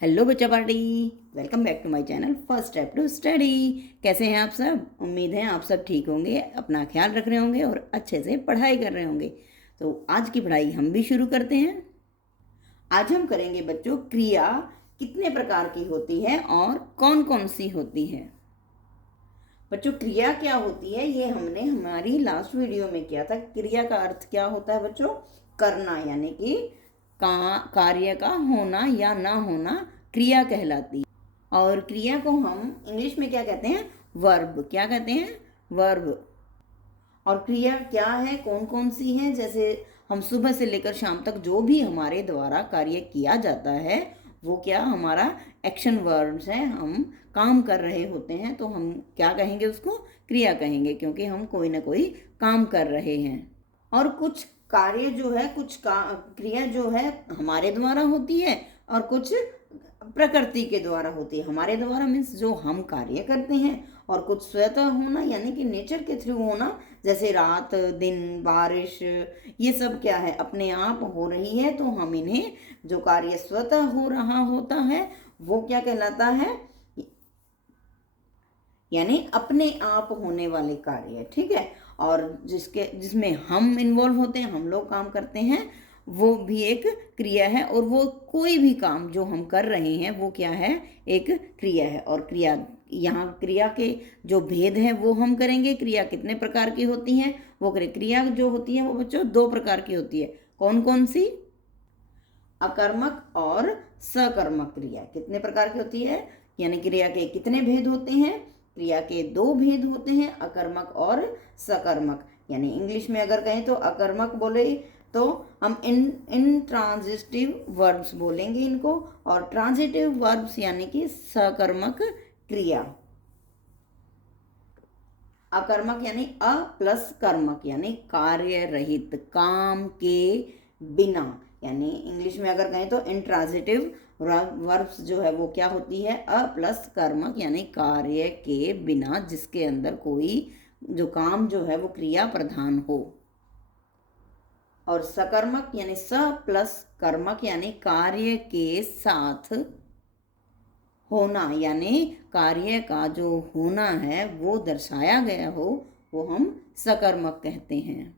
Hello बच्चा party. Welcome back to my channel first step to study. कैसे हैं आप सब? उम्मीद है आप सब ठीक होंगे, अपना ख्याल रख रहे होंगे और अच्छे से पढ़ाई कर रहे होंगे। तो आज की पढ़ाई हम भी शुरू करते हैं। आज हम करेंगे बच्चों, क्रिया कितने प्रकार की होती है और कौन कौन सी होती है। बच्चों, क्रिया क्या होती है ये हमने हमारी लास्ट वीडियो में किया था। क्रिया का अर्थ क्या होता है बच्चों? करना, यानी कि कार्य का होना या ना होना क्रिया कहलाती है। और क्रिया को हम इंग्लिश में क्या कहते हैं? वर्ब। क्या कहते हैं? वर्ब। और क्रिया क्या है, कौन कौन सी है? जैसे हम सुबह से लेकर शाम तक जो भी हमारे द्वारा कार्य किया जाता है वो क्या हमारा एक्शन वर्ड्स है। हम काम कर रहे होते हैं तो हम क्या कहेंगे? उसको क्रिया कहेंगे, क्योंकि हम कोई ना कोई काम कर रहे हैं। और कुछ कार्य जो है, क्रिया जो है हमारे द्वारा होती है और कुछ प्रकृति के द्वारा होती है। हमारे द्वारा मीन्स जो हम कार्य करते हैं, और कुछ स्वतः होना यानी कि नेचर के थ्रू होना, जैसे रात दिन बारिश, ये सब क्या है? अपने आप हो रही है। तो हम इन्हें, जो कार्य स्वतः हो रहा होता है वो क्या कहलाता है? यानी अपने आप होने वाले कार्य, ठीक है। और जिसमें हम इन्वॉल्व होते हैं, हम लोग काम करते हैं, वो भी एक क्रिया है। और वो कोई भी काम जो हम कर रहे हैं वो क्या है? एक क्रिया है। और यहाँ क्रिया के जो भेद हैं वो हम करेंगे। क्रिया कितने प्रकार की होती हैं वो करें। क्रिया जो होती है वो बच्चों दो प्रकार की होती है। कौन कौन सी? अकर्मक और सकर्मक क्रिया। कितने प्रकार की होती है? यानी क्रिया के कितने भेद होते हैं? क्रिया के दो भेद होते हैं, अकर्मक और सकर्मक। यानी इंग्लिश में अगर कहें तो अकर्मक बोले तो हम इंट्रांजिटिव वर्ब्स बोलेंगे इनको, और ट्रांजिटिव वर्ब्स यानी कि सकर्मक क्रिया। अकर्मक यानी अ प्लस कर्मक, यानी कार्य रहित, काम के बिना। यानी इंग्लिश में अगर कहें तो इंट्रांजिटिव वर्ब्स जो है वो क्या होती है? अ प्लस कर्मक, यानी कार्य के बिना, जिसके अंदर कोई जो काम जो है वो क्रिया प्रधान हो। और सकर्मक यानी स प्लस कर्मक, यानी कार्य के साथ होना, यानी कार्य का जो होना है वो दर्शाया गया हो, वो हम सकर्मक कहते हैं।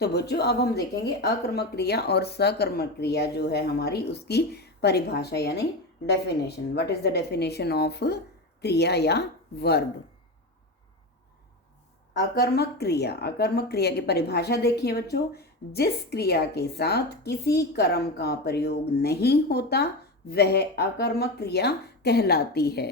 तो बच्चों, अब हम देखेंगे अकर्मक क्रिया और सकर्मक क्रिया जो है हमारी, उसकी परिभाषा यानी definition. What is the definition of क्रिया या वर्ब? अकर्मक क्रिया की परिभाषा देखिए बच्चों। जिस क्रिया के साथ किसी कर्म का प्रयोग नहीं होता वह अकर्मक क्रिया कहलाती है।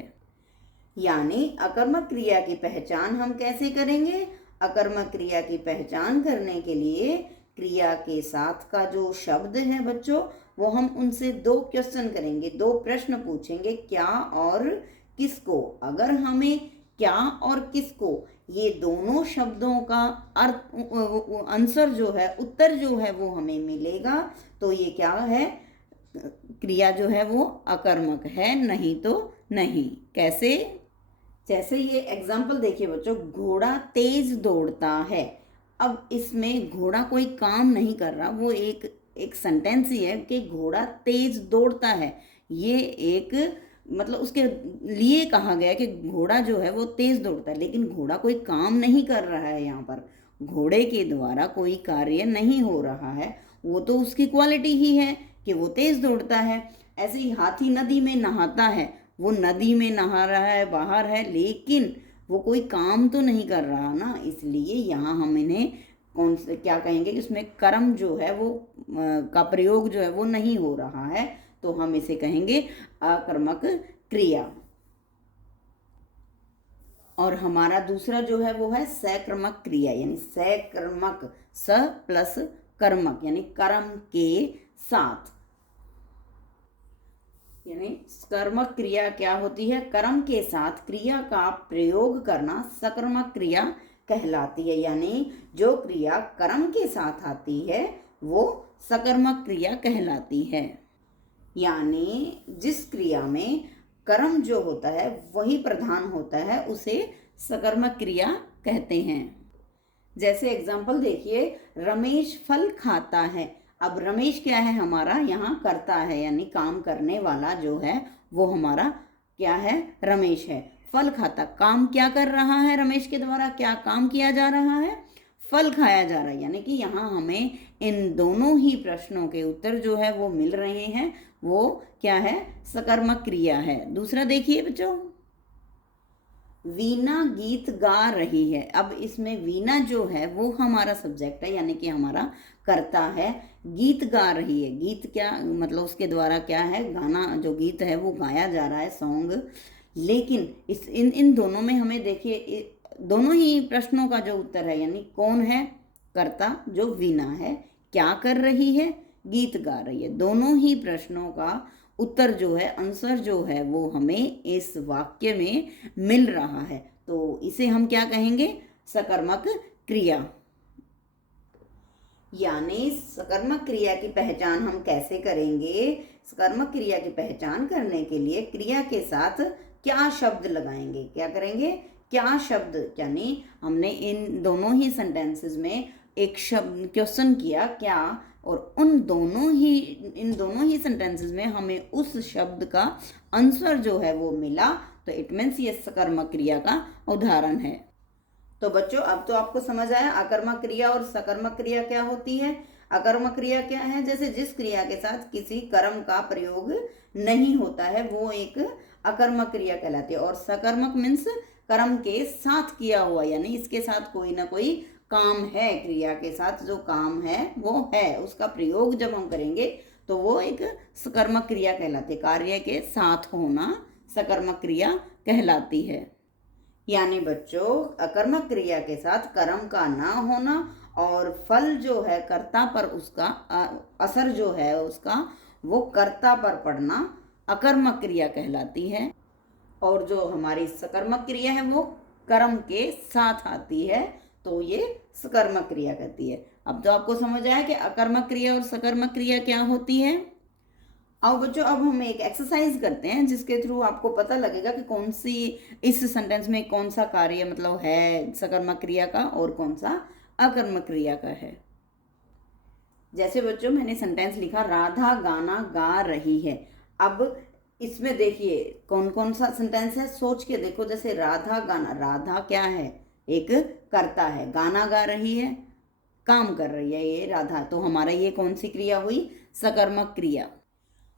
यानी अकर्मक क्रिया की पहचान हम कैसे करेंगे? अकर्मक क्रिया की पहचान करने के लिए क्रिया के साथ का जो शब्द है बच्चों, वो हम उनसे दो क्वेश्चन करेंगे, दो प्रश्न पूछेंगे, क्या और किसको। अगर हमें क्या और किसको, ये दोनों शब्दों का अर्थ, आंसर जो है, उत्तर जो है वो हमें मिलेगा, तो ये क्या है? क्रिया जो है वो अकर्मक है, नहीं तो नहीं। कैसे? जैसे ये एग्जाम्पल देखिए बच्चों, घोड़ा तेज दौड़ता है। अब इसमें घोड़ा कोई काम नहीं कर रहा, वो एक सेंटेंस ही है कि घोड़ा तेज दौड़ता है। ये एक मतलब उसके लिए कहा गया कि घोड़ा जो है वो तेज दौड़ता है, लेकिन घोड़ा कोई काम नहीं कर रहा है। यहाँ पर घोड़े के द्वारा कोई कार्य नहीं हो रहा है, वो तो उसकी क्वालिटी ही है कि वो तेज दौड़ता है। ऐसे ही हाथी नदी में नहाता है, वो नदी में नहा रहा है, बाहर है, लेकिन वो कोई काम तो नहीं कर रहा ना। इसलिए यहाँ हम इन्हें कौन से क्या कहेंगे कि उसमें कर्म जो है वो का प्रयोग जो है वो नहीं हो रहा है, तो हम इसे कहेंगे अकर्मक क्रिया। और हमारा दूसरा जो है वो है सकर्मक क्रिया, यानी सकर्मक, स प्लस कर्मक, यानी कर्म के साथ। यानी कर्मक क्रिया क्या होती है? कर्म के साथ क्रिया का प्रयोग करना सकर्मक क्रिया कहलाती है। यानी जो क्रिया कर्म के साथ आती है वो सकर्मक क्रिया कहलाती है। यानी जिस क्रिया में कर्म जो होता है वही प्रधान होता है, उसे सकर्मक क्रिया कहते हैं। जैसे एग्जाम्पल देखिए, रमेश फल खाता है। अब रमेश क्या है हमारा यहाँ कर्ता है, यानी काम करने वाला जो है वो हमारा क्या है, रमेश है। फल खाता, काम क्या कर रहा है, रमेश के द्वारा क्या काम किया जा रहा है, फल खाया जा रहा है। यानी कि यहाँ हमें इन दोनों ही प्रश्नों के उत्तर जो है वो मिल रहे हैं, वो क्या है, सकर्मक क्रिया है। दूसरा देखिए बच्चों, वीणा गीत गा रही है। अब इसमें वीणा जो है वो हमारा सब्जेक्ट है, यानी कि हमारा कर्ता है। गीत गा रही है, गीत क्या मतलब उसके द्वारा क्या है, गाना जो गीत है वो गाया जा रहा है, सॉन्ग। लेकिन इस इन दोनों में हमें देखिए दोनों ही प्रश्नों का जो उत्तर है, यानी कौन है कर्ता, जो वीणा है, क्या कर रही है, गीत गा रही है। दोनों ही प्रश्नों का उत्तर जो है, आंसर जो है वो हमें इस वाक्य में मिल रहा है, तो इसे हम क्या कहेंगे, सकर्मक क्रिया। यानी सकर्मक क्रिया की पहचान हम कैसे करेंगे, सकर्मक क्रिया की पहचान करने के लिए क्रिया के साथ क्या शब्द लगाएंगे, क्या करेंगे, क्या शब्द। यानी हमने इन दोनों ही सेंटेंसेस में एक शब्द क्वेश्चन किया क्या, और इन दोनों ही सेंटेंसेस में हमें उस शब्द का आंसर जो है वो मिला, तो इट मीन्स ये सकर्मक क्रिया का उदाहरण है। तो बच्चों अब तो आपको समझ आया अकर्मक क्रिया और सकर्मक क्रिया क्या होती है। अकर्मक क्रिया क्या है, जैसे जिस क्रिया के साथ किसी कर्म का प्रयोग नहीं होता है वो एक अकर्मक क्रिया कहलाती है। और सकर्मक मीन्स कर्म के साथ किया हुआ, यानी इसके साथ कोई ना कोई काम है, क्रिया के साथ जो काम है वो है, उसका प्रयोग जब हम करेंगे तो वो एक सकर्मक क्रिया कहलाती है। कार्य के साथ होना सकर्मक क्रिया कहलाती है। यानी बच्चों अकर्मक क्रिया के साथ कर्म का ना होना और फल जो है कर्ता पर, उसका असर जो है उसका वो कर्ता पर पड़ना अकर्मक क्रिया कहलाती है। और जो हमारी सकर्मक क्रिया है वो कर्म के साथ आती है, तो ये सकर्मक क्रिया कहती है। अब तो आपको समझ आया कि अकर्मक क्रिया और सकर्मक क्रिया क्या होती है। आओ बच्चों अब हम एक एक्सरसाइज करते हैं जिसके थ्रू आपको पता लगेगा कि कौन सी इस सेंटेंस में कौन सा कार्य मतलब है सकर्मक क्रिया का और कौन सा अकर्मक क्रिया का है। जैसे बच्चों मैंने सेंटेंस लिखा, राधा गाना गा रही है। अब इसमें देखिए कौन कौन सा सेंटेंस है, सोच के देखो। जैसे राधा गाना, राधा क्या है, एक कर्ता है, गाना गा रही है, काम कर रही है ये राधा, तो हमारा ये कौन सी क्रिया हुई, सकर्मक क्रिया।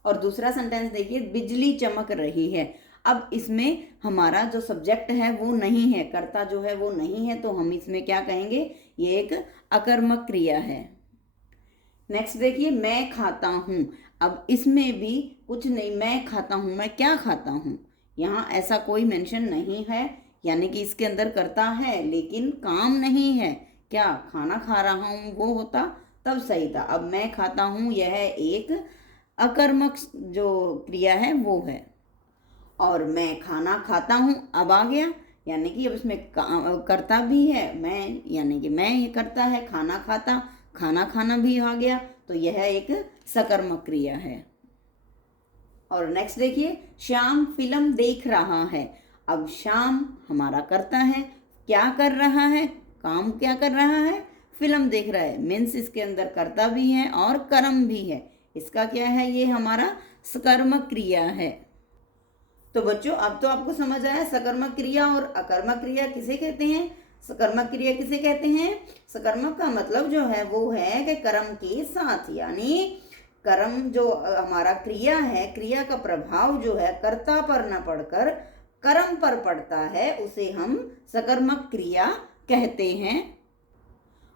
और दूसरा सेंटेंस देखिए, बिजली चमक रही है। अब इसमें हमारा जो सब्जेक्ट है वो नहीं है, कर्ता जो है वो नहीं है, तो हम इसमें क्या कहेंगे, ये एक अकर्मक क्रिया है। नेक्स्ट देखिए, मैं खाता हूँ। अब इसमें भी कुछ नहीं, मैं खाता हूँ, मैं क्या खाता हूँ, यहाँ ऐसा कोई मेंशन नहीं है, यानी कि इसके अंदर कर्ता है लेकिन काम नहीं है। क्या खाना खा रहा हूँ वो होता तब सही था। अब मैं खाता हूँ यह एक अकर्मक जो क्रिया है वो है। और मैं खाना खाता हूँ अब आ गया, यानी कि अब इसमें कर्ता भी है मैं, यानी कि मैं ये करता है, खाना खाता, खाना खाना भी आ गया, तो यह एक सकर्मक क्रिया है। और नेक्स्ट देखिए, श्याम फिल्म देख रहा है। अब श्याम हमारा कर्ता है, क्या कर रहा है, काम क्या कर रहा है, फिल्म देख रहा है, मीन्स इसके अंदर कर्ता भी है और कर्म भी है। इसका क्या है, ये हमारा सकर्मक क्रिया है। तो बच्चों अब तो आपको समझ आया सकर्मक क्रिया और अकर्मक क्रिया किसे कहते हैं। सकर्मक क्रिया किसे कहते हैं, सकर्मक का मतलब जो है वो है कि कर्म के साथ, यानी कर्म जो हमारा क्रिया है, क्रिया का प्रभाव जो है कर्ता पर न पड़कर कर्म पर पड़ता है, उसे हम सकर्मक क्रिया कहते हैं।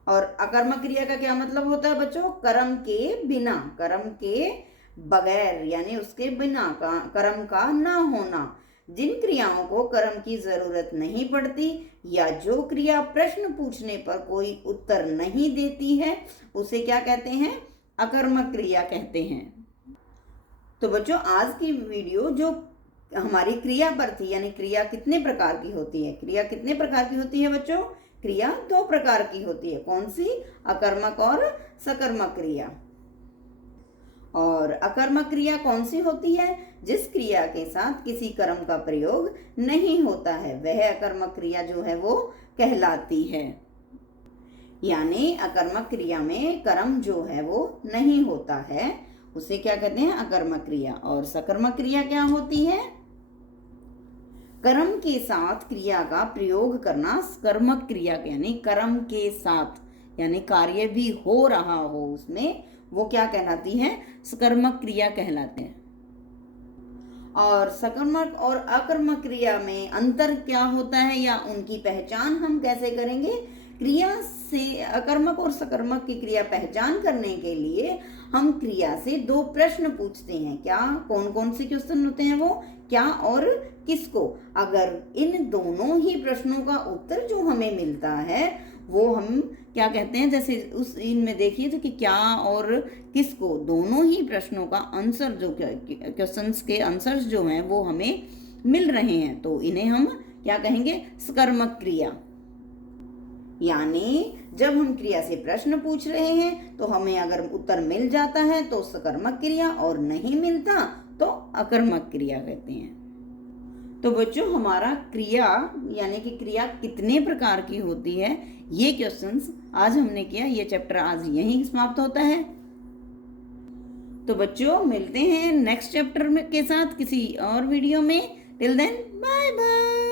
और अकर्मक क्रिया का क्या मतलब होता है बच्चों, कर्म के बिना, कर्म के बगैर, यानी उसके बिना का, कर्म का ना होना। जिन क्रियाओं को कर्म की जरूरत नहीं पड़ती या जो क्रिया प्रश्न पूछने पर कोई उत्तर नहीं देती है, उसे क्या कहते हैं, अकर्मक क्रिया कहते हैं। तो बच्चों आज की वीडियो जो हमारी क्रिया पर थी, यानी क्रिया कितने प्रकार की होती है, क्रिया कितने प्रकार की होती है बच्चों, क्रिया 2 प्रकार की होती है। कौन सी, अकर्मक और सकर्मक क्रिया। और अकर्मक क्रिया कौन सी होती है, जिस क्रिया के साथ किसी कर्म का प्रयोग नहीं होता है, वह अकर्मक क्रिया जो है वो कहलाती है। यानी अकर्मक क्रिया में कर्म जो है वो नहीं होता है, उसे क्या कहते हैं? अकर्मक क्रिया। और सकर्मक क्रिया क्या होती है? कर्म के साथ क्रिया का प्रयोग करना कर्मक क्रिया, यानी कर्म के साथ, यानी कार्य भी हो रहा हो उसमें, वो क्या कहलाती है? सकर्मक क्रिया कहलाते हैं। और सकर्मक और अकर्मक क्रिया में अंतर क्या होता है या उनकी पहचान हम कैसे करेंगे? क्रिया से अकर्मक और सकर्मक की क्रिया पहचान करने के लिए हम क्रिया से 2 प्रश्न पूछते हैं। क्या? कौन कौन से क्वेश्चन होते हैं वो? क्या और किसको? अगर इन दोनों ही प्रश्नों का उत्तर जो हमें मिलता है वो हम क्या कहते हैं? जैसे उस इनमें देखिए तो कि क्या और किसको, दोनों ही प्रश्नों का आंसर, जो क्वेश्चंस के आंसर्स जो हैं वो हमें मिल रहे हैं, तो इन्हें हम क्या कहेंगे? सकर्मक क्रिया। यानी जब हम क्रिया से प्रश्न पूछ रहे हैं तो हमें अगर उत्तर मिल जाता है तो सकर्मक क्रिया, और नहीं मिलता तो अकर्मक क्रिया कहते हैं। तो बच्चों, हमारा क्रिया यानी कि क्रिया कितने प्रकार की होती है, ये क्वेश्चंस आज हमने किया। ये चैप्टर आज यहीं समाप्त होता है। तो बच्चों, मिलते हैं नेक्स्ट चैप्टर के साथ किसी और वीडियो में। Till then, bye bye.